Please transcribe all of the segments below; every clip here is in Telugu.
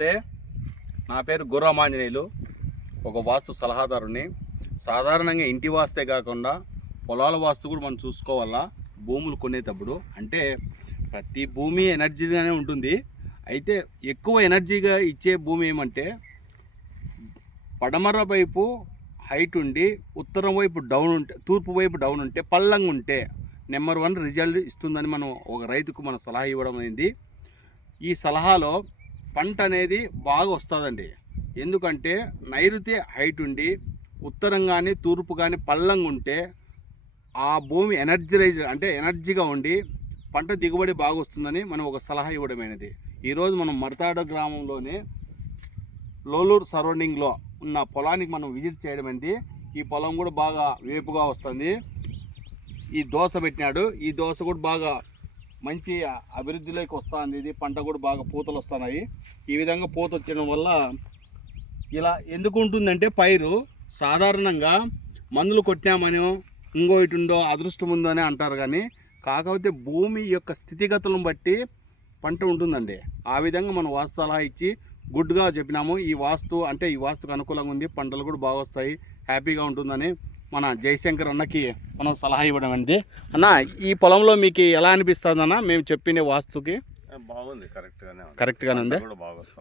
నమస్తే. నా పేరు గుర్రమాంజనేయులు. ఒక వాస్తు సలహాదారుని. సాధారణంగా ఇంటి వాస్తే కాకుండా పొలాల వాస్తు కూడా మనం చూసుకోవాలా? భూములు కొనేటప్పుడు. అంటే ప్రతి భూమి ఎనర్జీగానే ఉంటుంది. అయితే ఎక్కువ ఎనర్జీగా ఇచ్చే భూమి ఏమంటే పడమర వైపు హైట్ ఉండి ఉత్తరం వైపు డౌన్ ఉంటే తూర్పు వైపు డౌన్ ఉంటే పల్లంగా ఉంటే నెంబర్ వన్ రిజల్ట్ ఇస్తుందని మనం ఒక రైతుకు మన సలహా ఇవ్వడం అయింది. ఈ సలహాలో పంట అనేది బాగా వస్తుందండి. ఎందుకంటే నైరుతి హైట్ ఉండి ఉత్తరం కానీ తూర్పు కానీ పల్లంగా ఉంటే ఆ భూమి ఎనర్జరైజ్ అంటే ఎనర్జీగా ఉండి పంట దిగుబడి బాగా వస్తుందని మనం ఒక సలహా ఇవ్వడమైనది ఈరోజు మనం మర్తాడ గ్రామంలోనే లోలూరు సరౌండింగ్లో ఉన్న పొలానికి మనం విజిట్ చేయడం అయింది ఈ పొలం కూడా బాగా వేపుగా వస్తుంది. ఈ దోశ పెట్టినాడు. ఈ దోశ కూడా బాగా మంచి అభివృద్ధిలోకి వస్తుంది ఇది పంట కూడా బాగా పూతలు వస్తున్నాయి. ఈ విధంగా పూత వచ్చడం వల్ల ఇలా ఎందుకు ఉంటుందంటే పైరు సాధారణంగా మందులు కొట్టినామనో ఇంకో ఇటు ఉందో అదృష్టం ఉందో అని అంటారు కానీ కాకపోతే భూమి యొక్క స్థితిగతులను బట్టి పంట ఉంటుందండి. ఆ విధంగా మనం వాస్తు సలహా ఇచ్చి గుడ్గా చెప్పినాము. ఈ వాస్తు అంటే ఈ వాస్తుకు అనుకూలంగా ఉంది. పంటలు కూడా బాగా వస్తాయి. హ్యాపీగా ఉంటుందని మన జయశంకర్ అన్నకి మనం సలహా ఇవ్వడం అండి. అన్న ఈ పొలంలో మీకు ఎలా అనిపిస్తుంది అన్న? మేము చెప్పిన వాస్తుకి? బాగుంది. కరెక్ట్ గానే ఉంది. కరెక్ట్గానే ఉంది?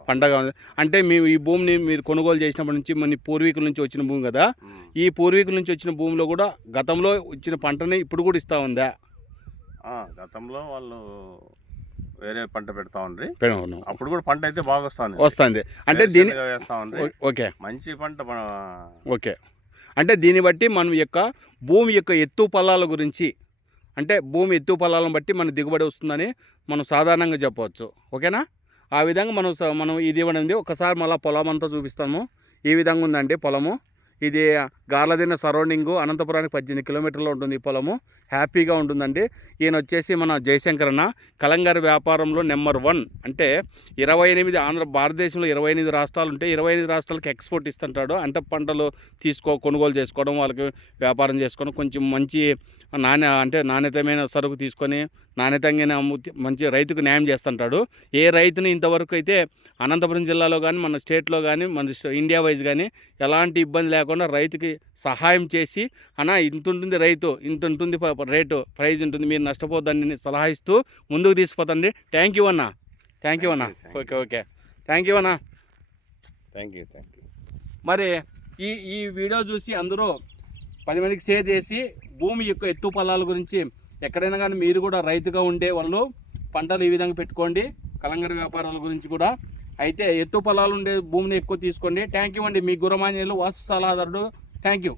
పండగ ఉంది. అంటే మేము ఈ భూమిని మీరు కొనుగోలు చేసినప్పటి నుంచి మన పూర్వీకుల నుంచి వచ్చిన భూమి కదా? ఈ పూర్వీకుల నుంచి వచ్చిన భూమిలో కూడా గతంలో ఇచ్చిన పంటని ఇప్పుడు కూడా ఇస్తా ఉందా? గతంలో వాళ్ళు వేరే పంట పెడతా ఉండ్రి. అప్పుడు కూడా పంట అయితే బాగా వస్తుంది. వస్తుంది. అంటే దీని వేస్తా ఉండ్రి. ఓకే. మంచి పంట ఓకే. అంటే దీన్ని బట్టి మనం యొక్క భూమి యొక్క ఎత్తు పల్లాల గురించి అంటే భూమి ఎత్తు పల్లాలను బట్టి మన దిగుబడి వస్తుందని మనం సాధారణంగా చెప్పవచ్చు. ఓకేనా? ఆ విధంగా మనం స- మనం ఇది ఇవ్వడం ఉంది. ఒకసారి మళ్ళీ పొలం అంతా చూపిస్తాము. ఈ విధంగా ఉందండి పొలము. ఇది గార్లదిన్న సరౌండింగు అనంతపురానికి పద్దెనిమిది కిలోమీటర్లు ఉంటుంది ఈ పొలము. హ్యాపీగా ఉంటుందండి. ఈయన వచ్చేసి మన జయశంకరన్న. కలంగారు కలంగారి వ్యాపారంలో నెంబర్ వన్. అంటే ఇరవై ఎనిమిది ఆంధ్ర భారతదేశంలో ఇరవై ఎనిమిది రాష్ట్రాలు ఉంటే ఇరవై ఎనిమిది రాష్ట్రాలకు ఎక్స్పోర్ట్ ఇస్తుంటాడు. అంటే పంటలు తీసుకో కొనుగోలు చేసుకోవడం వాళ్ళకి వ్యాపారం చేసుకోవడం కొంచెం మంచి నాణ్య అంటే నాణ్యతమైన సరుకు తీసుకొని నాణ్యతంగా అమ్ము- మంచి రైతుకు న్యాయం చేస్తుంటాడు. ఏ రైతుని ఇంతవరకు అయితే అనంతపురం జిల్లాలో కానీ మన స్టేట్లో కానీ మన ఇండియా వైజ్ కానీ ఎలాంటి ఇబ్బంది లేకుండా రైతుకి సహాయం చేసి అన్న ఇంత ఉంటుంది రైతు ఇంత ఉంటుంది రేటు ప్రైజ్ ఉంటుంది మీరు నష్టపోద్దని సలహా ఇస్తూ ముందుకు తీసుకుపోతండి. థ్యాంక్ యూ అన్న. థ్యాంక్ యూ అన్న. Okay okay. థ్యాంక్ యూ అన్న. థ్యాంక్ యూ థ్యాంక్ యూ మరి ఈ ఈ వీడియో చూసి అందరూ పది మందికి షేర్ చేసి భూమి యొక్క ఎత్తు పొలాల గురించి ఎక్కడైనా కానీ మీరు కూడా రైతుగా ఉండే వాళ్ళు పంటలు ఈ విధంగా పెట్టుకోండి. కలంగర వ్యాపారాల గురించి కూడా. అయితే ఎత్తు పొలాలు ఉండే భూమిని ఎక్కువ తీసుకోండి. థ్యాంక్ యూ అండి. మీ గురమాన్యులు వాస్తు సలహాదారుడు. Thank you